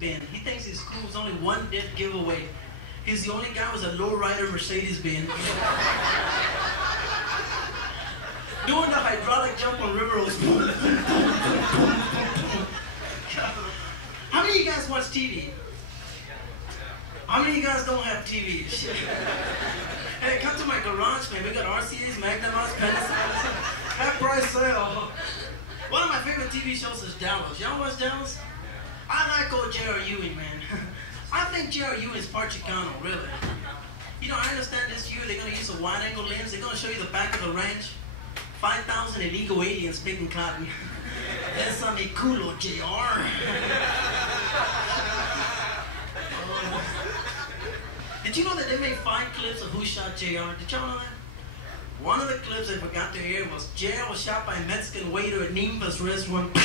bin. He thinks his crew was only one dead giveaway. He's the only guy with a lowrider Mercedes bin. Doing the hydraulic jump on river roads. How many of you guys watch TV? How many of you guys don't have TVs? Hey, come to my garage, man. We got RCAs, Magnavox, Panasonic, half price sale. One of my favorite TV shows is Dallas. Y'all watch Dallas? I like old J.R. Ewing, man. I think J.R. Ewing is part Chicano, really. You know, I understand this year they're going to use a wide-angle lens. They're going to show you the back of the ranch. 5,000 illegal aliens picking cotton. That's a mi culo, J.R. Did you know that they made 5 clips of who shot J.R.? Did y'all know that? One of the clips they forgot to air was J.R. was shot by a Mexican waiter at Ninfa's restaurant.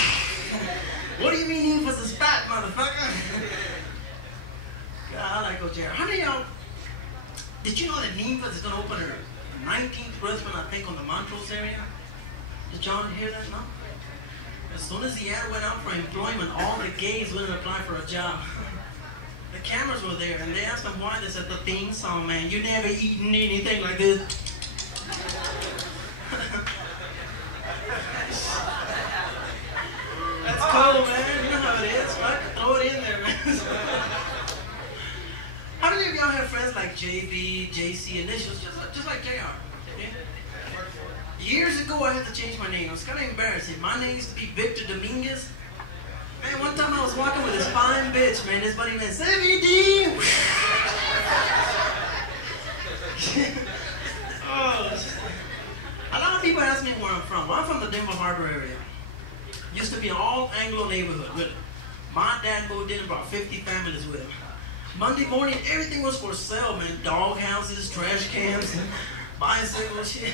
What do you mean Ninfa's is fat, motherfucker? God, I like J.R. How many of y'all, did you know that Ninfa's is going to open her 19th restaurant, I think, on the Montrose area? Did y'all hear that? No? As soon as the ad went out for employment, all the gays went and applied for a job. The cameras were there, and they asked them why. They said, the theme song, man. You never eaten anything like this. That's cool, man. You know how it is, right? Throw it in there, man. How many of y'all have friends like JB, JC, initials, just like JR? Yeah? Years ago, I had to change my name. It was kind of embarrassing. My name used to be Victor Dominguez. Man, one time I was walking with this fine bitch, man. This buddy went, CBD! Oh, a lot of people ask me where I'm from. Well, I'm from the Denver Harbor area. Used to be an all-Anglo neighborhood, really. My dad moved in and brought 50 families with him. Monday morning, everything was for sale, man. Dog houses, trash cans, bicycles, shit.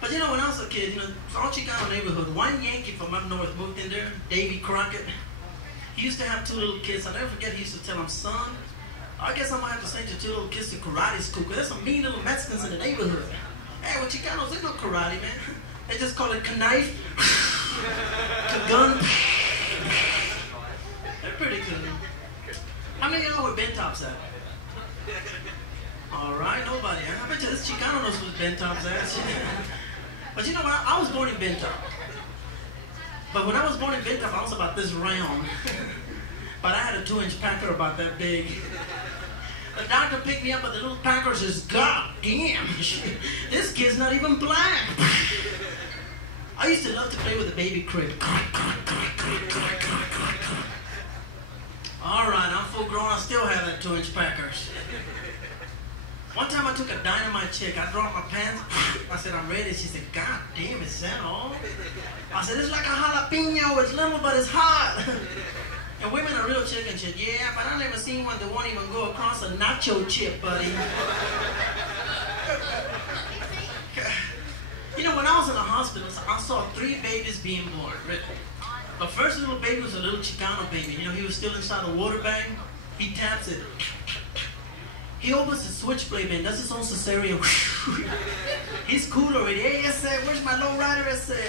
But you know, when I was a kid, you know, it's all Chicano neighborhood. One Yankee from up north moved in there, Davy Crockett. He used to have 2 little kids. I'll never forget, he used to tell them, son, I guess I'm going to have to send your 2 little kids to karate school, because there's some mean little Mexicans in the neighborhood. Hey, with Chicanos, there's no karate, man. They just call it knife, gun. They're pretty good. How many of y'all were Bentops at? All right, nobody. I bet you this Chicano knows what Bentops at. But you know what? I was born in Bentop. But when I was born in Bentop, I was about this round. But I had a 2-inch packer about that big. The doctor picked me up, but the little packer says, God damn, this kid's not even black. I used to love to play with the baby crib. All right, I'm full grown. I still have that 2-inch packer. One time I took a dynamite chick. I dropped my pants. I said, I'm ready. She said, God damn, is that all? I said, it's like a jalapeno. It's little, but it's hot. And women are real chicken shit. Yeah, but I never seen one that won't even go across a nacho chip, buddy. You know, when I was in the hospital, I saw 3 babies being born. The first little baby was a little Chicano baby. You know, he was still inside a water bag. He taps it. He opens the switchblade, man, does his own cesarean. He's cool already. Hey, yes, sir, where's my low rider? Yes, sir.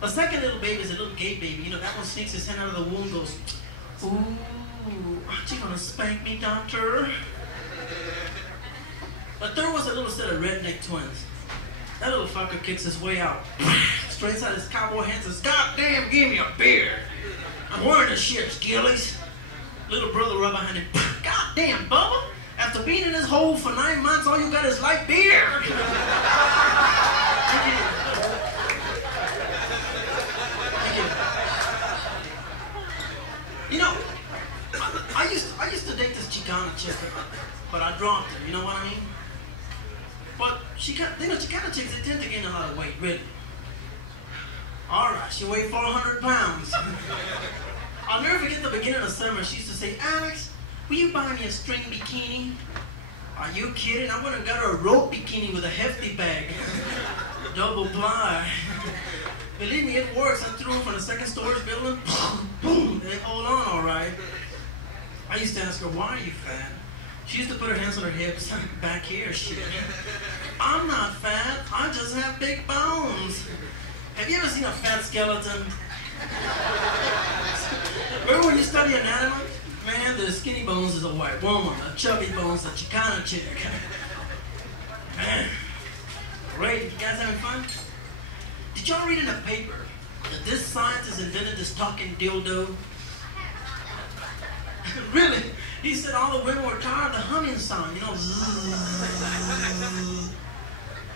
The second little baby is a little gay baby. You know, that one sneaks his hand out of the womb, goes, ooh, aren't you gonna spank me, doctor? The third was a little set of redneck twins. That little fucker kicks his way out. Straights out his cowboy hands and says, God damn, give me a beer. I'm wearing the shit's gillies. Little brother right behind him. God damn, Bubba. After being in this hole for 9 months, all you got is light beer. You know, I used to date this Chicana chick, but I dropped her. You know what I mean? But Chicana chicks, they tend to gain a lot of weight, really. All right, she weighed 400 pounds. I'll never forget the beginning of summer. She used to say, Alex, will you buy me a string bikini? Are you kidding? I went and got her a rope bikini with a hefty bag. Double ply. Believe me, it works. I threw her from the second story building. Boom, they hold on all right. I used to ask her, why are you fat? She used to put her hands on her hips. Back here, shit. I'm not fat. I just have big bones. Have you ever seen a fat skeleton? Remember when you start study anatomy, man, the skinny bones is a white woman, the chubby bones a Chicana chick. Man, great. You guys having fun? Did y'all read in the paper that this scientist invented this talking dildo? Really? He said all the women were tired of the humming sound, you know.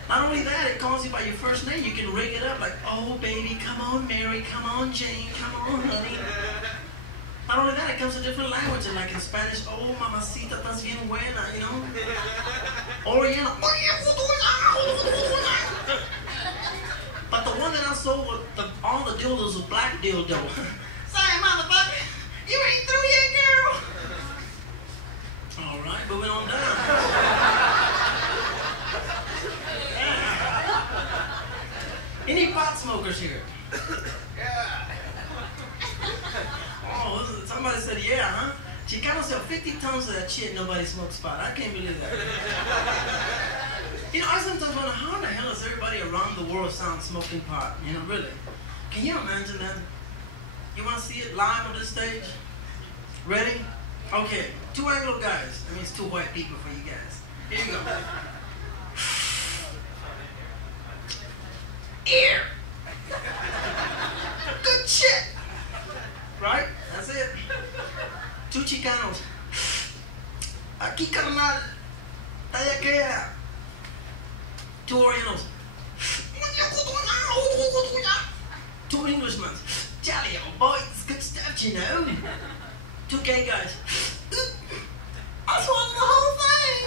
Not only that, it calls you by your first name. You can rig it up like, oh baby, come on Mary, come on Jane, come on honey. Not only that, it comes in different languages, like in Spanish, oh mamacita, estás bien buena, you know. Oriental, but the one that I saw with all the dildos was black dildo. Sorry, motherfucker, you ain't through yet, girl. All right, moving on down. Any pot smokers here? Yeah. Oh, somebody said, yeah, huh? Chicano sell 50 tons of that shit, nobody smokes pot. I can't believe that. You know, I sometimes wonder, how in the hell is everybody around the world sound smoking pot? You know, really? Can you imagine that? You want to see it live on this stage? Ready? Okay, 2 Anglo guys. That means 2 white people for you guys. Here you go. Ear! Good shit! Right? That's it. 2 Chicanos. Aquí carnal. Talla que. 2 Orientals. 2 Englishmen. Jolly old boys. Good stuff, you know. 2 gay guys. I swallowed the whole thing.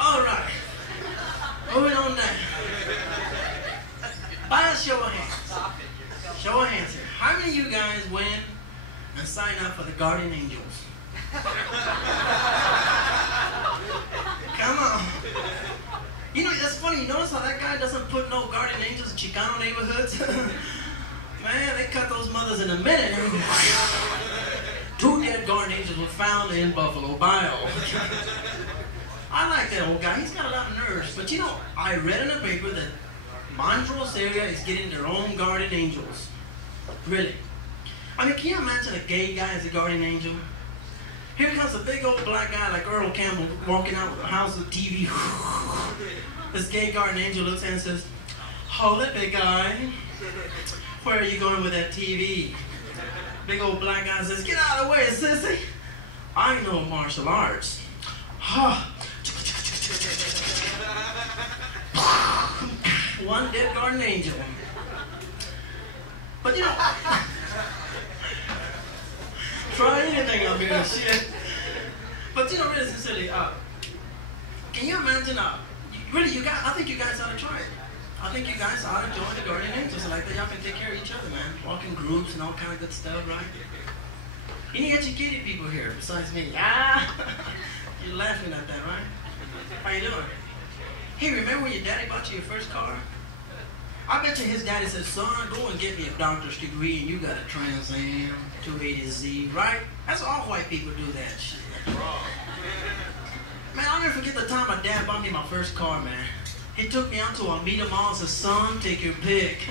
All right. Moving on down. By a show of hands. Show of hands here. How many of you guys went and signed up for the Guardian Angels? Come on. You know, that's funny. You notice how that guy doesn't put no Guardian Angels in Chicano neighborhoods? Man, they cut those mothers in a minute. 2 dead Guardian Angels were found in Buffalo, Bio. I like that old guy. He's got a lot of nerves. But you know, I read in the paper that Montrose area is getting their own Guardian Angels. Really. I mean, can you imagine a gay guy as a Guardian Angel? Here comes a big old black guy like Earl Campbell walking out of the house with TV. This gay Guardian Angel looks at him and says, hold it, big guy. Where are you going with that TV? Big old black guy says, get out of the way, sissy. I know martial arts. One dead Guardian Angel. But you know, try anything up here, shit. But you know, really sincerely, can you imagine, really, I think you guys ought to try it. I think you guys ought to join the Guardian Angels. Like that, y'all can take care of each other, man. Walk in groups and all kind of good stuff, right? Any educated people here besides me? You're laughing at that, right? How you doing? Hey, remember when your daddy bought you your first car? I bet you his daddy said, son, go and get me a doctor's degree and you got a Trans Am, 280Z, right? That's all white people do that shit. Man, I'll never forget the time my dad bought me my first car, man. He took me out to Alameda Mall and said, son, take your pick.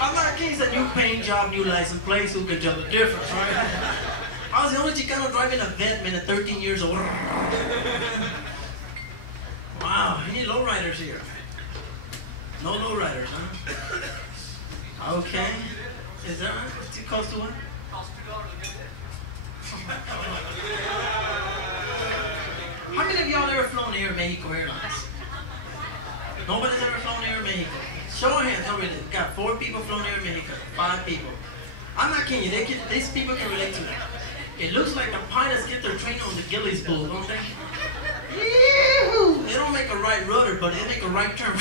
I'm like, he said, new paint job, new license plates, who can tell the difference, right? I was the only Chicano driving a Vetman at 13 years old. Wow, any lowriders here? No lowriders, huh? Okay. Is that right? What's it cost to what? How many of y'all ever flown Air Mexico Airlines? Nobody's ever flown Air Mexico. Show of hands, nobody did. Got 4 people flown Air Mexico, 5 people. I'm not kidding you, these people can relate to it. It looks like the pilots get their training on the Gillies Bull, don't they? Yee-hoo! They don't make a right rudder, but they make a right turn.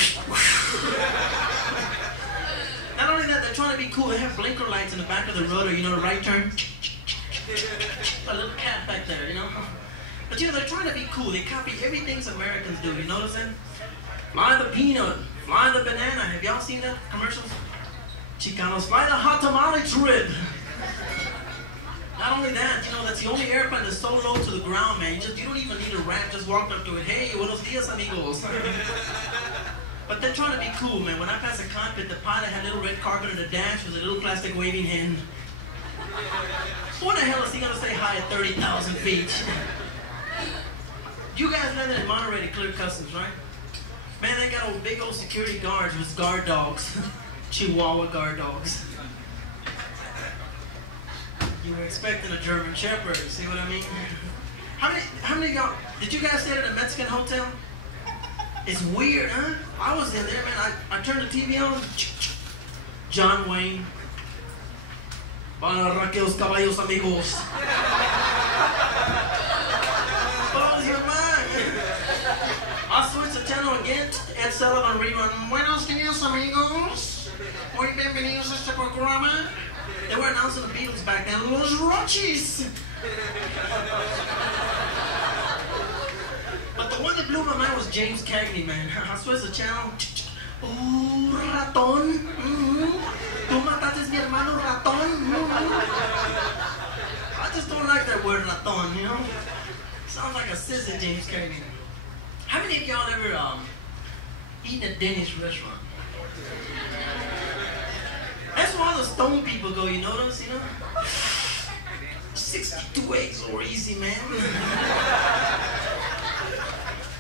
Not only that, they're trying to be cool. They have blinker lights in the back of the rudder, you know, the right turn. A little cat back there, you know. But you know, they're trying to be cool. They copy everything Americans do, you notice that? Fly the peanut, fly the banana. Have y'all seen that commercials? Chicanos, fly the hot tamale trip. Not only that, you know, that's the only airplane that's so low to the ground, man. You don't even need a ramp. Just walk up to it. Hey, buenos dias, amigos. But then they're trying to be cool, man. When I pass a cockpit, the pilot had a little red carpet in the dash with a little plastic waving hand. What the hell is he gonna say hi at 30,000 feet? You guys landed in Monterey to clear customs, right? Man, they got old big old security guards with guard dogs. Chihuahua guard dogs. You were expecting a German Shepherd, see what I mean? How many of y'all, did you guys stay at a Mexican hotel? It's weird, huh? I was in there, man. I turned the TV on. John Wayne. Para Raquel's caballos amigos. Blows your mind. I switched the channel again. Ed Sullivan rerun. Buenos días, amigos. Muy bienvenidos a este programa. They were announcing the Beatles back then. Los Rochis. But the one that blew my mind was James Cagney, man. I switched the channel. Ooh, ratón. Tú mataste mi hermano ratón. I just don't like that word ratón, you know? Sounds like a sissy, James Cagney. How many of y'all ever eaten at Denny's restaurant? That's where all the stone people go, you notice, you know? 62 eggs or easy, man.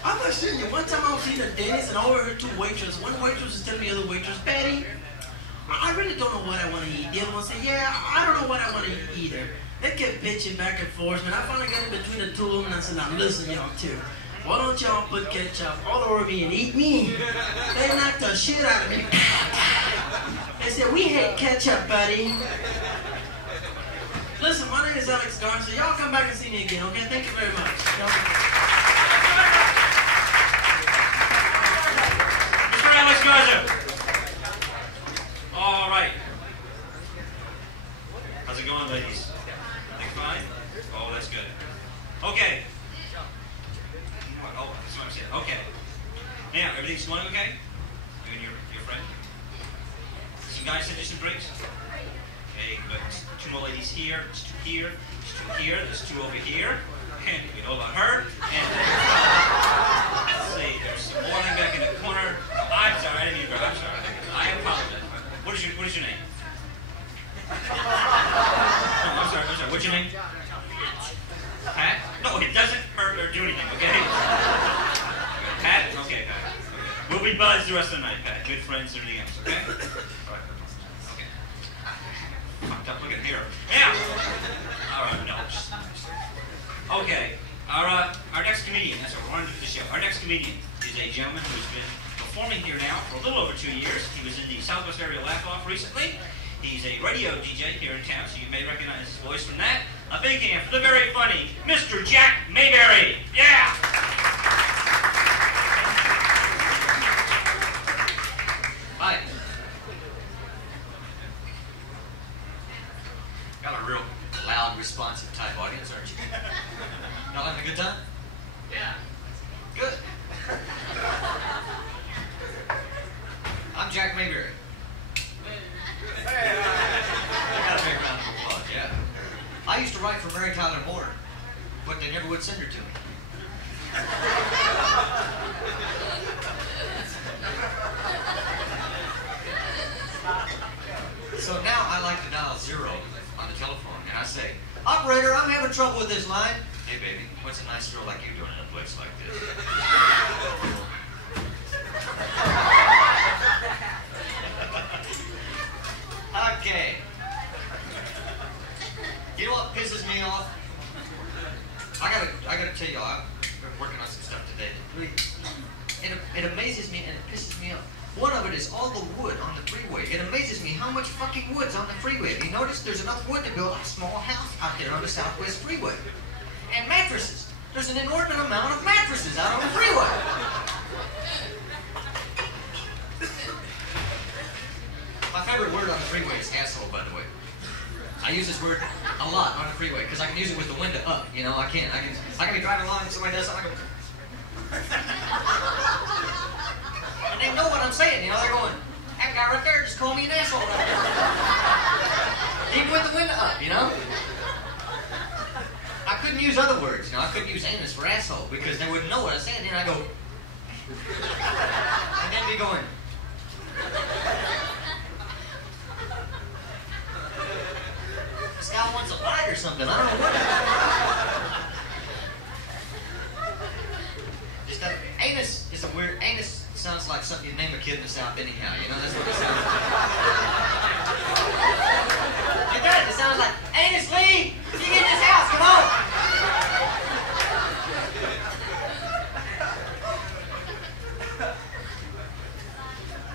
I'm not shitting you. One time I was eating at Denny's and I overheard two waitresses. One waitress was telling the other waitress, Betty, I really don't know what I want to eat. The other one said, yeah, I don't know what I want to eat either. They kept bitching back and forth, man. I finally got in between the two of them and I said, now listen, y'all too. Why don't y'all put ketchup all over me and eat me? They knocked the shit out of me. They said, we hate ketchup, buddy. Listen, my name is Alex Garza. Y'all come back and see me again, okay? Thank you very much. Mr. Alex Garza. All right. How's it going, ladies? Everything fine? Oh, that's good. Okay. Oh, that's what I'm saying. Okay. Now, everything's going okay? You and your friend? Some guys sent you some drinks? Okay, but two more ladies here, there's two here, there's two here, there's two over here, and we know about her, and let's see, there's some boiling back in the corner. I'm sorry, I didn't mean to go, I'm sorry. I apologize. What is your name? Oh, I'm sorry, what's your name? Pat? No, it doesn't hurt or do anything, okay? Pat? Okay, Pat. We'll be buds the rest of the night, Pat. Good friends and everything else, okay? All right. Okay. Fucked up, look at here. Yeah! All right, no. Okay, our next comedian, that's what we're on to the show. Our next comedian is a gentleman who's been performing here now for a little over 2 years. He was in the Southwest Area Laugh-Off recently. He's a radio DJ here in town, so you may recognize his voice from that. A big hand for the very funny Mr. Jack Mayberry. Yeah! Hi. Got a real loud, responsive type audience, aren't you? Y'all having a good time? Yeah. Good. I'm Jack Mayberry. I got a big round of applause, yeah. I used to write for Mary Tyler Moore, but they never would send her to me. So now I like to dial 0 on the telephone, and I say, operator, I'm having trouble with this line. Hey, baby, what's a nice girl like you doing in a place like this? Okay. You know what pisses me off? I gotta tell you, I've been working on some stuff today. It amazes me and it pisses me off. One of it is all the wood on the freeway. It amazes me how much fucking wood's on the freeway. Have you noticed there's enough wood to build a small house out there on the Southwest Freeway? And mattresses. There's an inordinate amount of mattresses out on the freeway. My favorite word on the freeway is asshole, by the way. I use this word a lot on the freeway because I can use it with the window up. You know, I can be driving along and somebody does something, I go. And they know what I'm saying. You know, they're going, that guy right there just called me an asshole right there. Even with the window up, you know. I couldn't use other words. You know, I couldn't use anus for asshole because they wouldn't know what I was saying. And I go, and then be going, something. I don't know what. Just that anus is a weird. Anus sounds like something you'd name a kid in the South anyhow. You know, that's what it sounds like. It does. It sounds like Anus Lee. You get in this house. Come on.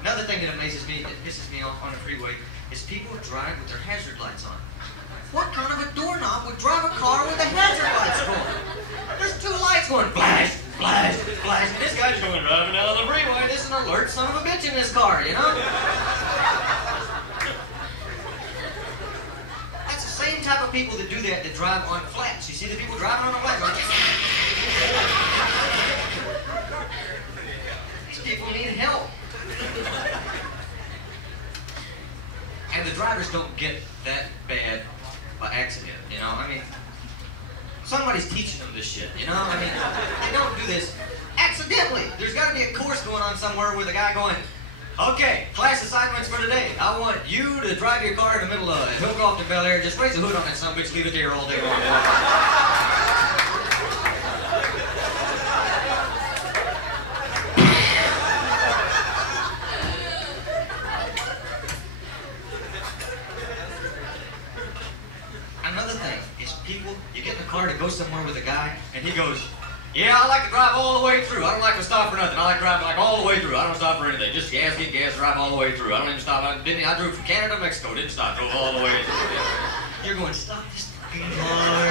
Another thing that amazes me, that pisses me off on the freeway, is people who drive with their hazard lights on. What kind of a doorknob would drive a car with the hazard lights going? There's two lights going, flash, flash, flash, and this guy's going driving down the freeway. There's an alert son of a bitch in this car, you know? That's the same type of people that do that drive on flats. You see the people driving on the flats? These people need help. And the drivers don't get that bad by accident, you know? I mean, somebody's teaching them this shit, you know? I mean, they don't do this accidentally. There's got to be a course going on somewhere with a guy going, okay, class assignments for today. I want you to drive your car in the middle of Hillcroft and Bel Air. Just raise the hood on that son of a bitch, leave it there all day long. Another thing is people, you get in the car to go somewhere with a guy, and he goes, yeah, I like to drive all the way through. I don't like to stop for nothing. I like driving like all the way through. I don't stop for anything. Just gas, get gas, drive all the way through. I don't even stop. I drove from Canada to Mexico. Didn't stop. Drove all the way through. You're going, stop this fucking car.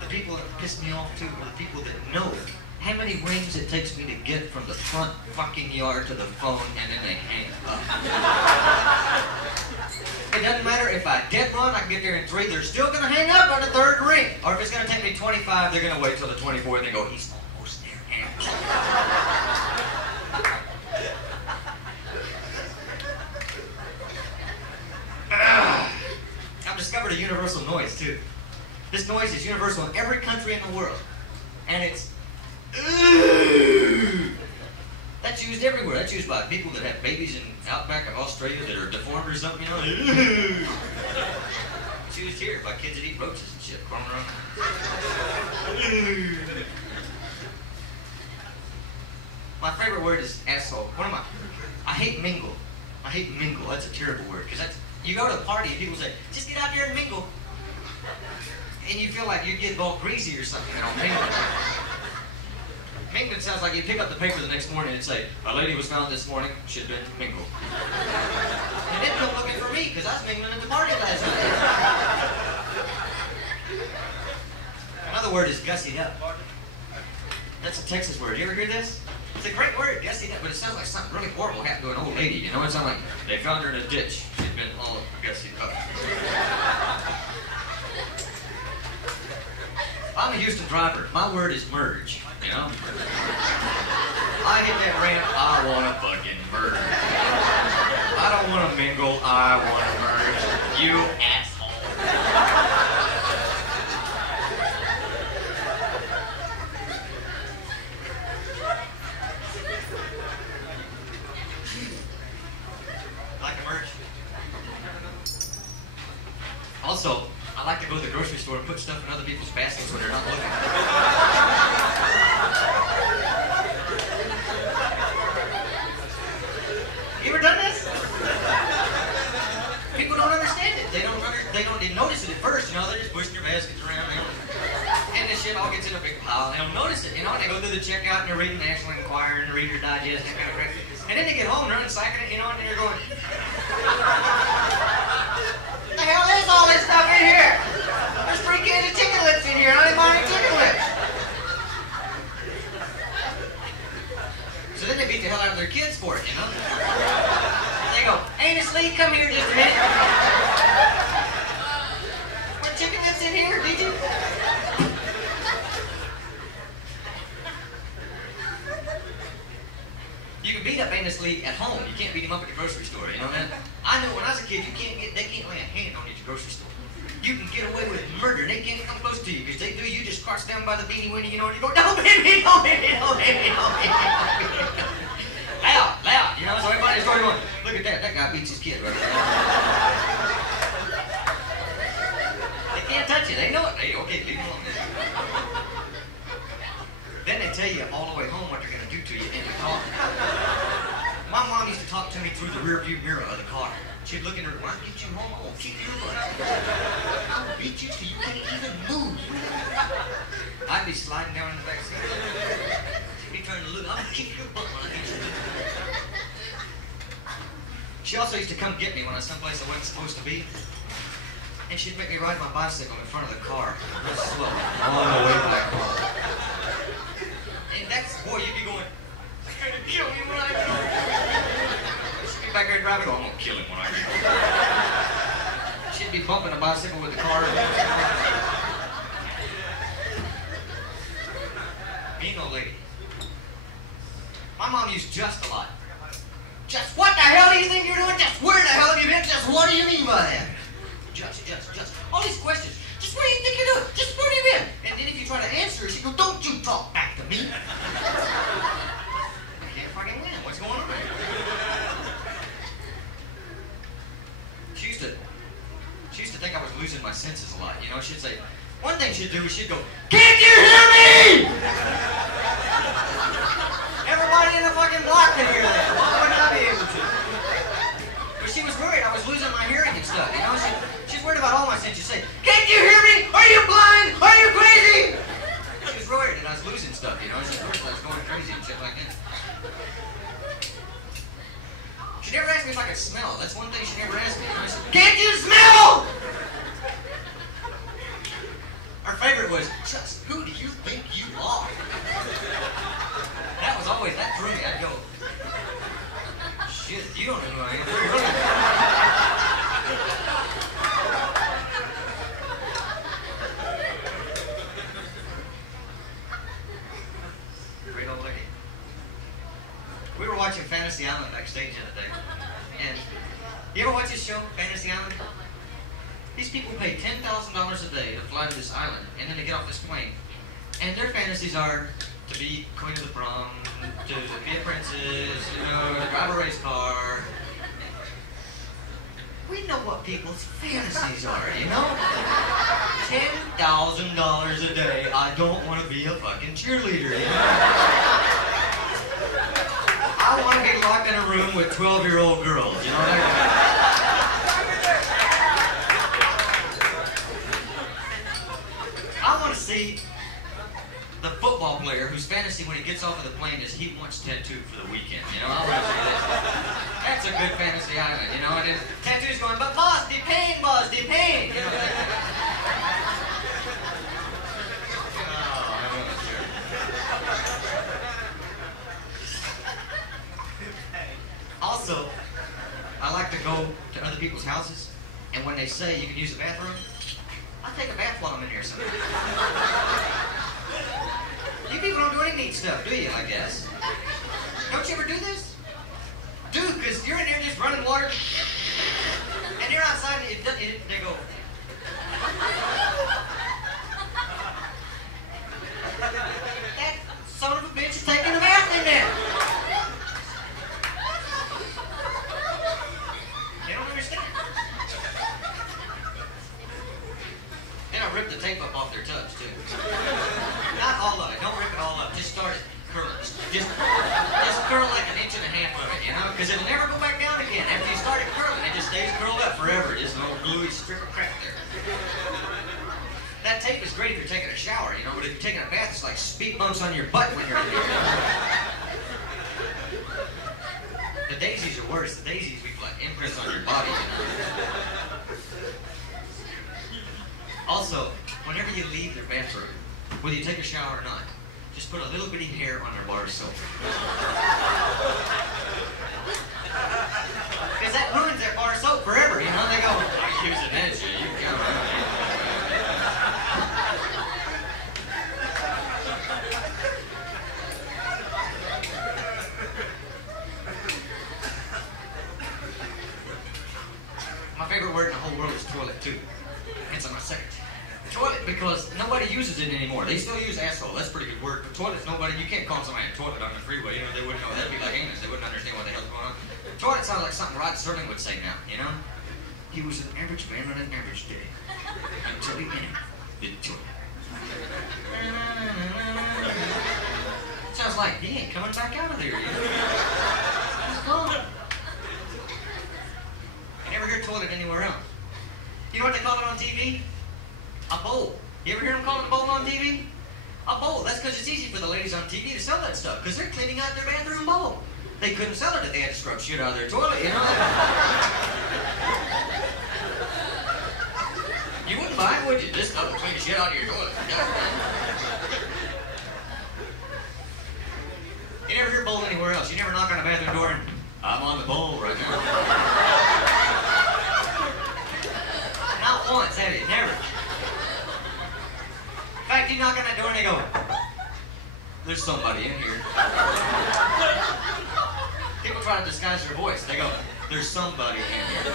The people that piss me off too are the people that know how many rings it takes me to get from the front fucking yard to the phone, and then they hang up. It doesn't matter if I dead run, I can get there in 3, they're still gonna hang up on the 3rd ring. Or if it's gonna take me 25, they're gonna wait till the 24th and go, he's almost there. I've discovered a universal noise too. This noise is universal in every country in the world. And it's that's used everywhere. That's used by people that have babies in outback of Australia that are deformed or something, you know. It's used here by kids that eat roaches and shit, crawling around. My favorite word is asshole. I hate mingle. I hate mingle. That's a terrible word, because that's, you go to a party and people say, just get out there and mingle. And you feel like you get all greasy or something and all mingle. Mingling sounds like you pick up the paper the next morning and say, a lady was found this morning, should have been mingled. And then come looking for me, because I was mingling at the party last night. Another word is gussied up. That's a Texas word. You ever hear this? It's a great word, gussied up, but it sounds like something really horrible happened to an old lady. You know, it sounds like they found her in a ditch. She'd been all gussied up. I'm a Houston driver. My word is merge. You know? I hit that ramp, I want to fucking merge. I don't want to mingle, I want to merge. You asshole. Like to merge? Also, I like to go to the grocery store and put stuff in other people's baskets when they're not looking. You ever done this? People don't understand it. They don't notice it at first, you know, they're just pushing their baskets around, and this shit all gets in a big pile. They don't notice it, you know, and they go through the checkout and they're reading National Enquirer and Reader's Digest, that kind of crap. And then they get home and they're unsacking it, you know, and they're going, what the hell is all this stuff in here? There's 3 cans of chicken lips in here, and I ain't buying chicken lips. So then they beat the hell out of their kids for it, you know? They go, Anus Lee, come here just a minute. What chicken lips in here, did you? You can beat up Anus Lee at home. You can't beat him up at the grocery store, you know that? I know when I was a kid, they can't lay a hand on you at the grocery store. You can get away with murder. They can't come close to you, because they do, you just crouch down by the beanie weenie, you know, and you go, don't hit me, don't hit me, don't hit me, don't hit me, don't hit me. Loud, loud. You know, so everybody's going, look at that guy beats his kid right there. They can't touch you, they know it. Hey, okay, leave them alone. Then they tell you all the way home what they're going to do to you in the car. My mom used to talk to me through the rear view mirror of the car. She'd look in her, when I get you home, I'll kick your butt. I'll beat you till you can't even move. I'd be sliding down in the back seat. She'd be trying to look, I'm going to kick your butt when I get you. She also used to come get me when I was someplace I wasn't supposed to be. And she'd make me ride my bicycle in front of the car, real slow, all the way back home. And that's, boy, you'd be going, I'm going to kill you when I get home. She'd be back there driving, I'm going to kill him when I get home. She'd be bumping a bicycle with the car. Being old lady. My mom used just a lot. Just, what the hell do you think you're doing? Just, where the hell have you been? Just, what do you mean by that? Just. All these questions. Just, what do you think you're doing? Just, where have you been? And then if you try to answer her, she goes, don't you talk back to me. I can't fucking win. What's going on? She used to think I was losing my senses a lot. You know, she'd say, one thing she'd do is she'd go, can't you hear me? Everybody in the fucking block can hear that. Why wouldn't I be able to? But she was worried I was losing my hearing and stuff, you know? She's worried about all my senses. She'd say, can't you hear me? Are you blind? Are you crazy? She was worried that I was losing stuff, you know? She was worried that I was going crazy and shit like that. She never asked me if I could smell. That's one thing she never asked me. You know? She said, can't you smell? Her favorite was, just who do you think you are? That was always, that drew me. I'd go, shit, you don't know who I am. Great old lady. We were watching Fantasy Island backstage the other day. And you ever watch this show, Fantasy Island? These people pay $10,000 a day to fly to this island, and then they get off this plane. And their fantasies are to be queen of the prom, to be a princess, you know, to drive a race car. We know what people's fantasies are, you know? $10,000 a day. I don't want to be a fucking cheerleader, you know? I want to be locked in a room with 12-year-old girls, you know what I mean? I want to see the football player whose fantasy when he gets off of the plane is he wants tattooed for the weekend. You know, I want to see that. That's a good fantasy island, you know. And then tattoo's going, but boss, the pain, boss, the pain. You know. Also, I like to go to other people's houses, and when they say you can use the bathroom, I take a bath while I'm in here sometimes. You people don't do any neat stuff, do you, I guess? Don't you ever do this? Dude, because you're in there just running water, and you're outside, and they go. That son of a bitch is taking a bath in there. They don't understand. Then I rip the tape up off their tubs, too. Not all of it. Don't rip it all up. Just start it curling. Just curl like an inch and a half of it, you know? Because it'll never go back down again. After you start it curling, it just stays curled up forever. Just an old gluey strip of crap there. That tape is great if you're taking a shower, you know? But if you're taking a bath, it's like speed bumps on your butt when you're in there. The daisies are worse. The daisies leave like imprints on your body, you know? Also, whenever you leave their bathroom, whether you take a shower or not, just put a little bitty hair on their bar of soap. Because that ruins their bar of soap forever, you know? They go, I'm using that shit, you come on. My favorite word in the whole world is toilet, too. It's on my second. Toilet, because nobody nobody uses it anymore. They still use asshole. That's a pretty good word. But toilet's nobody. You can't call somebody a toilet on the freeway. You know, they wouldn't know. That'd be like English. They wouldn't understand what the hell's going on. Toilet sounds like something Rod Serling would say now. You know, he was an average man on an average day until he entered the toilet. Sounds like he ain't coming back out of there. You know? He's gone. You never hear toilet anywhere else. You know what they call it on TV? A bowl. You ever hear them call it a bowl on TV? A bowl. That's because it's easy for the ladies on TV to sell that stuff, because they're cleaning out their bathroom bowl. They couldn't sell it if they had to scrub shit out of their toilet, you know? You wouldn't buy it, would you? This stuff will clean the shit out of your toilet. You never hear bowl anywhere else. You never knock on a bathroom door and, I'm on the bowl right now. Not once, have you? Never. In fact, you knock on that door and they go, there's somebody in here. People try to disguise their voice. They go, there's somebody in here.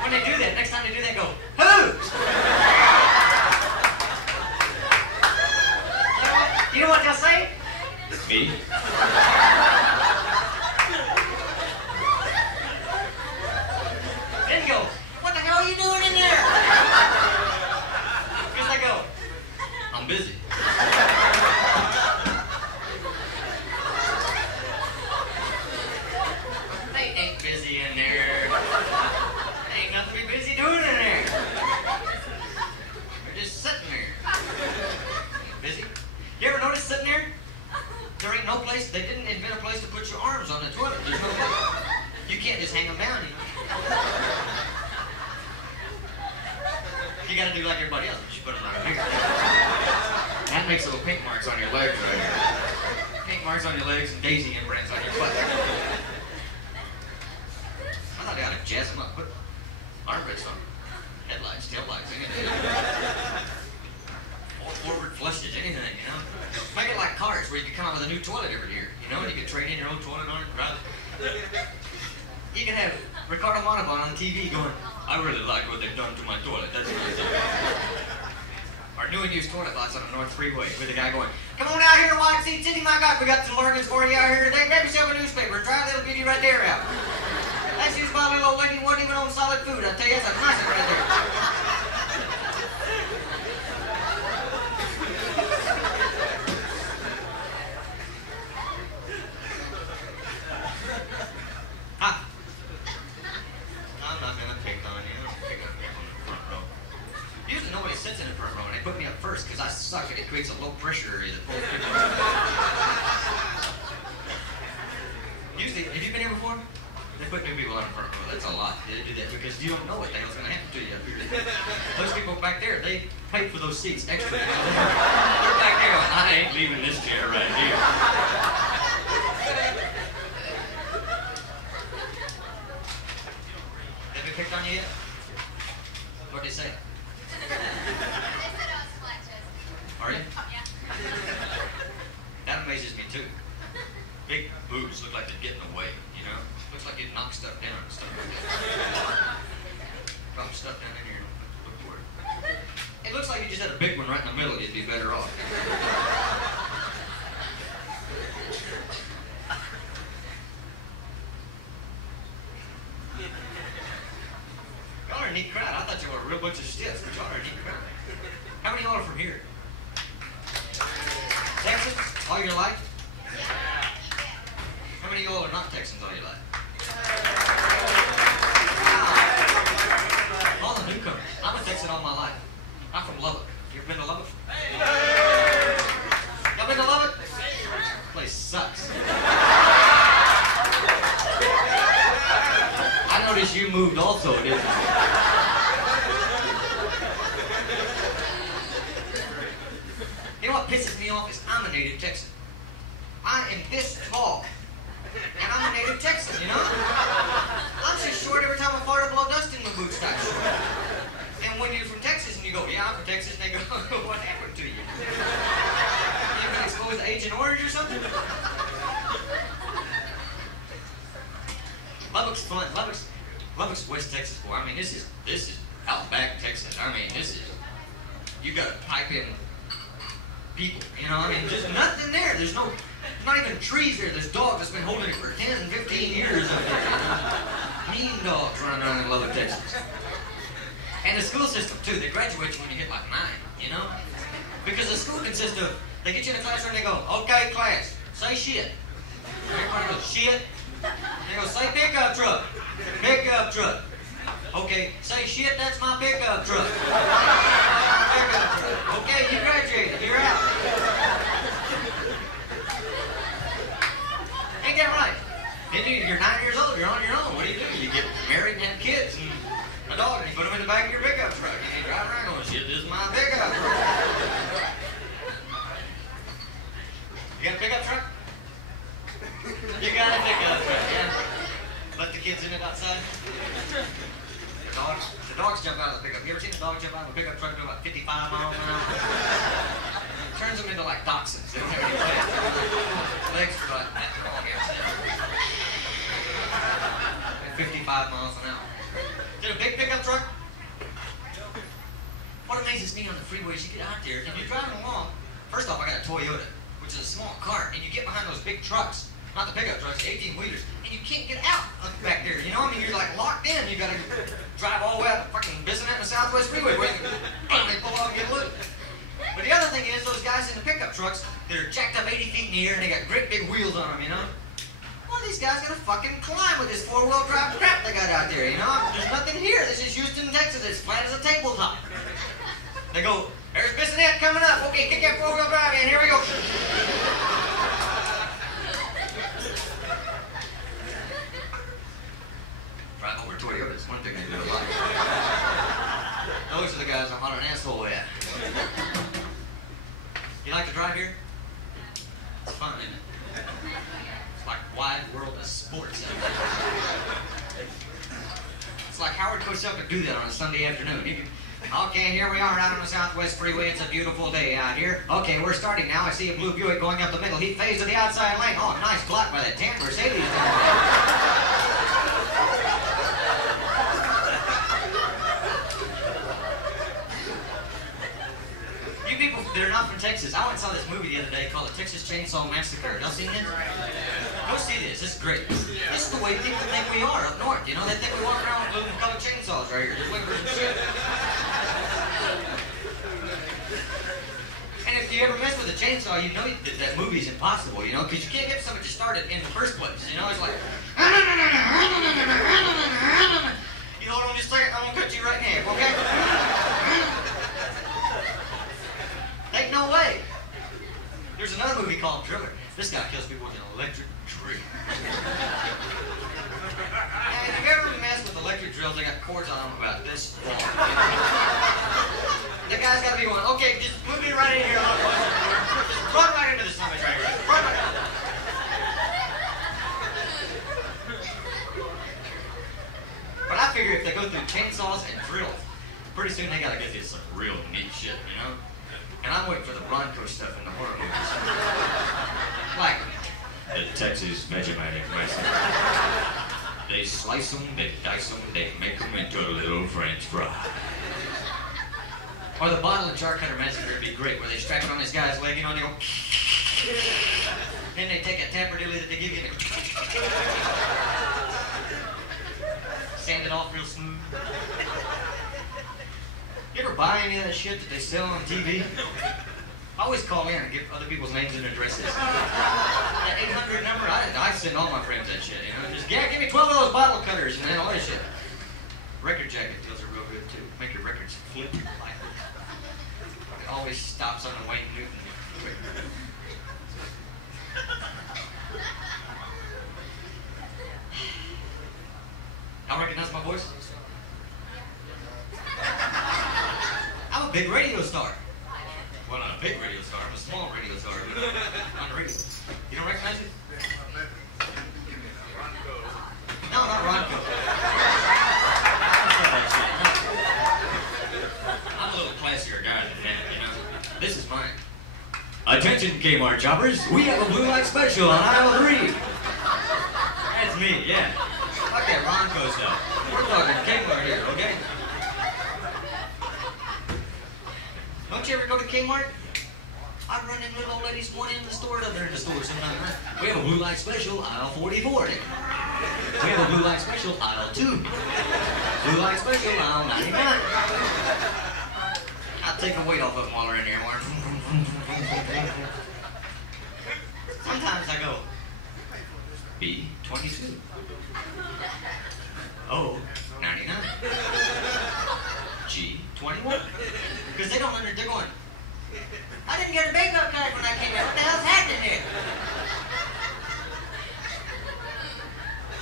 When they do that, next time they do that, go, who? You know what they'll say? Me. Then go, what the hell are you doing in there? Because they go, I'm busy. They ain't busy in there. There ain't nothing to be busy doing in there. They're just sitting there. Busy. You ever notice sitting there? There ain't no place, they didn't invent a place to put your arms on the toilet. There's no place. You can't just hang them down, you know. You gotta do like everybody else. You should put them on here. That makes little pink marks on your legs right here. Pink marks on your legs and daisy imprints on your butt. I thought they ought to jazz them up. Put armpits on. Headlights, taillights, anything. Forward flushes, anything, you know. Make it like cars where you can come out with a new toilet every year, you know, and you can trade in your old toilet on it and drive it. You can have Ricardo Montalban on TV going, I really like what they've done to my toilet. That's what it's Our new and used toilet lots on the North Freeway with a guy going, come on out here to White Seat City, my God, we got some bargains for you out here today. Grab yourself a newspaper and try a little beauty right there out. That's just my little old lady, wasn't even on solid food. I tell you, that's a nice one right there. I'm not gonna pick on you. I'm pick on people in the front row. Usually nobody sits in the front row, and they put me up first because I suck and it creates a low pressure area that pulls people. Usually, have you been here before? They put new people on the front row. That's a lot. They do that because you don't know what the hell's gonna happen to you up here. Those people back there, they pay for those seats extra. They're back there going, I ain't leaving this chair right here. Have they picked on you yet? What'd they say? They said I was flat-chested. Are you? Yeah. That amazes me too. Big boobs look like they're getting away, you know? Looks like you'd knock stuff down and stuff like that. Drop stuff down in here, look for it. It looks like you just had a big one right in the middle, you'd be better off. Y'all are a neat crowd. I thought you were a real bunch of stiffs, but y'all are a neat crowd. How many of y'all are from here? Texas? All your life? How many of y'all are not Texans all your life? Wow. All the newcomers. I'm a Texan all my life. I'm from Lubbock. You ever been to Lubbock? Y'all been to Lubbock? This place sucks. I noticed you moved also, didn't you? You know what pisses me off is I'm a native Texan. I am this tall. And I'm a native Texan, you know? I'm so short every time I fart to blow dust in my boots got short. And when you're from Texas and you go, yeah, I'm from Texas, and they go, what happened to you? You been exposed to Agent Orange or something? Lubbock's fun. Lubbock's West Texas, boy. I mean, this is outback Texas. I mean, this is, you gotta pipe in people, you know? I mean, just nothing there. There's not even trees there. There's dogs that's been holding it for 10, 15 years up there. You know? Mean dogs running around in Lubbock, Texas. And the school system, too. They graduate you when you hit like 9, you know? Because the school consists of, they get you in a classroom and they go, okay, class, say shit. Everybody goes, shit. They go, say pickup truck. Pickup truck. Okay, say shit, that's my pickup truck. Pickup truck. Okay, you graduated. You're out. Ain't that right? Then you're 9 years old. You're on your own. What do? You get married and have kids and a dog, and you put them in the back of your pickup truck. And you drive around going, shit, this is my pickup truck. You got a pickup truck? You got a pickup truck, yeah. Let the kids in it outside. The dogs jump out of the pickup. You ever seen a dog jump out of a pickup truck to about 55 miles an hour? It turns them into like dachshunds. They don't have any legs for like that long ass. At 55 miles an hour. Is it a big pickup truck? What amazes me on the freeway is you get out there and you're driving along. First off, I got a Toyota, which is a small cart, and you get behind those big trucks. Not the pickup trucks, 18-wheelers, and you can't get out back there, you know? I mean, you're like locked in. You gotta drive all the way out to fucking Bissonnette and the Southwest Freeway where you can pull off and get loose. But the other thing is, those guys in the pickup trucks, they're jacked up 80 feet in the air and they got great big wheels on them, you know? Well, these guys gotta fucking climb with this four-wheel drive crap they got out there, you know? There's nothing here. This is Houston, Texas. It's flat as a tabletop. They go, there's Bissonnette coming up. Okay, kick that four-wheel drive in. Here we go. Drive over Toyotas, one thing they do a lot. Those are the guys I'm on an asshole at. You like to drive here? It's fun, isn't it? It's like wide world of sports. It's like Howard Cosell could do that on a Sunday afternoon. Okay, here we are out on the Southwest Freeway. It's a beautiful day out here. Okay, we're starting now. I see a blue Buick going up the middle heat phase of the outside lane. Oh, nice block by that tan Mercedes down there. People, they're not from Texas. I went and saw this movie the other day called The Texas Chainsaw Massacre. Y'all seen it? Go see this. This is great. This is the way people think we are up north. You know, they think we walk around with little colored chainsaws right here, just waiting for some shit. And if you ever mess with a chainsaw, you know that movie's impossible, you know, because you can't get somebody to start it in the first place. You know, it's like, you hold on just a second, I'm gonna cut you right in half, okay? Ain't no way. There's another movie called Driller. This guy kills people with an electric drill. And if you ever mess with electric drills, they got cords on them about this long. The guy's got to be going, okay, just move me right in here. Just run right into this image right here. Run right into it. But I figure if they go through chainsaws and drills, pretty soon they got to get through some real neat shit, you know? And I'm waiting for the Bronco stuff in the horror movies. Like the Texas Vegemite Massacre. They slice them, they dice them, they make them into a little French fry. Or the Bottle and Jar Cutter Massacre would be great, where they strap it on this guy's leg, you know, and they go. Then they take a tapper-dilly that they give you and they sand it off real smooth. You ever buy any of that shit that they sell on TV? Always call in and give other people's names and addresses. That 800 number, I send all my friends that shit, you know. Just, yeah, give me 12 of those bottle cutters and then all that shit. Record jacket deals are real good, too. Make your records flip like it always stops on the Wayne Newton. Y'all recognize my voice? I'm a big radio star. Well, not a big radio star. I'm a small radio star. On the radio. You don't recognize it? No, not Ronco. I'm a little classier guy than that, you know. This is mine. Attention, Kmart shoppers. We have a blue light special on aisle 3. That's me, yeah. Fuck that Ronco stuff. We're talking Kmart here, okay? Don't you ever go to Kmart? I run them little old ladies, one in the store, other in the store sometimes. Right? We have a blue light special, aisle 44. We have a blue light special, aisle 2. Blue light special, aisle 99. I'll take the weight off of them while they're in there. Sometimes I go, B22. O 99. G21. Because they don't understand, they're going, I didn't get a makeup card when I came in. What the hell's happening here?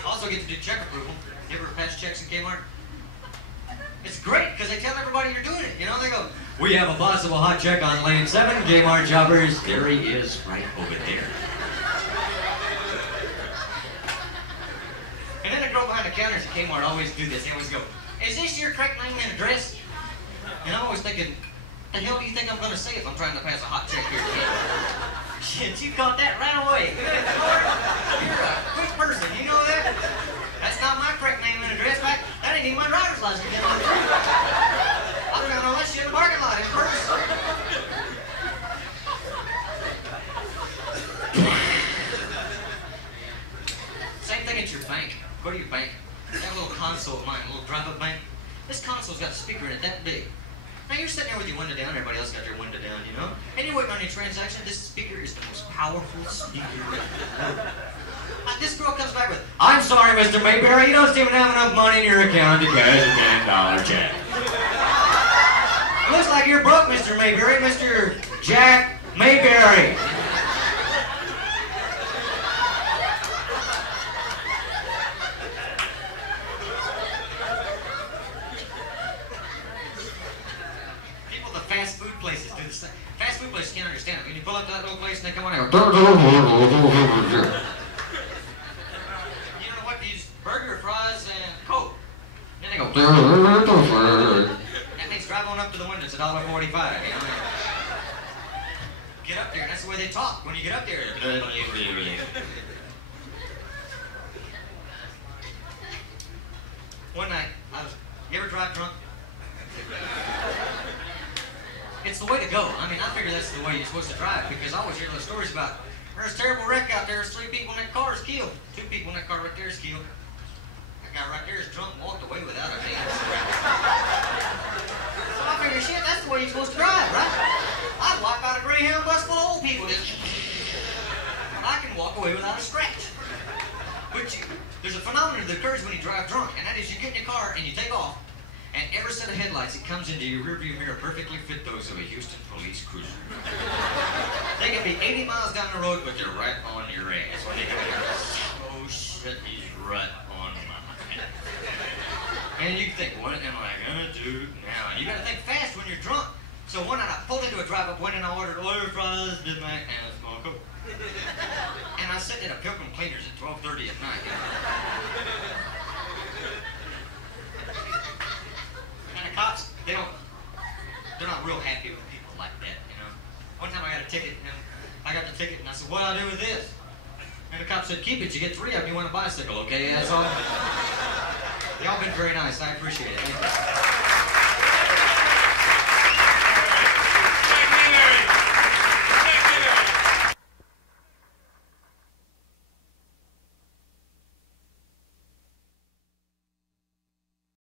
Also get to do check approval. You ever pass checks in Kmart? It's great because they tell everybody you're doing it. You know, they go, we have a possible hot check on lane 7, Kmart shoppers. There he is, right over there. And then the girl behind the counters at Kmart always do this. They always go, is this your correct name and address? And I'm always thinking, the hell do you think I'm going to say if I'm trying to pass a hot check here at Kmart? Shit, you caught that right away. You're a quick person, you know that? That's not my correct name and address. That ain't even my driver's license. I'm going to know that shit in the parking lot in person. Same thing at your bank. Go to your bank. That little console of mine, a little drive-up bank. This console's got a speaker in it that big. Now you're sitting there with your window down, everybody else got their window down, you know? And you're waiting on your transaction, this speaker is the most powerful speaker in the world. This girl comes back with, I'm sorry, Mr. Mayberry, you don't seem to have enough money in your account to cash a $10 check. Looks like you're broke, Mr. Mayberry, Mr. Jack Mayberry. Fast food places do the same. Fast food places can't understand it. When you pull up to that little place and they come on and go, you know what? They use burger, fries, and Coke. Then they go, that means drive on up to the window. It's $1.45. You know? Get up there, and that's the way they talk. When you get up there, one night, you ever drive drunk? It's the way to go. I mean, I figure that's the way you're supposed to drive because I always hear those stories about there's a terrible wreck out there. There's 3 people in that car is killed. 2 people in that car right there is killed. That guy right there is drunk and walked away without a hand. So I figure, shit, that's the way you're supposed to drive, right? I'd wipe out a Greyhound bus full of old people. I can walk away without a scratch. But there's a phenomenon that occurs when you drive drunk, and that is you get in your car and you take off. And every set of headlights that comes into your rearview mirror perfectly fit those of a Houston police cruiser. They can be 80 miles down the road, but they're right on your ass. When they come in, oh shit, he's right on my head. And you think, what am I gonna do now? And you gotta think fast when you're drunk. So one night I pulled into a drive-up, went and I ordered oil fries, Big Mac, and a small Coke. And I was sitting at a Pilgrim Cleaners at 12:30 at night. Cops, they're not real happy with people like that, you know. One time I got a ticket, and I got the ticket, and I said, what do I do with this? And the cop said, keep it, you get 3 of them, you want a bicycle, okay? That's all. Y'all been very nice, I appreciate it. Thank you.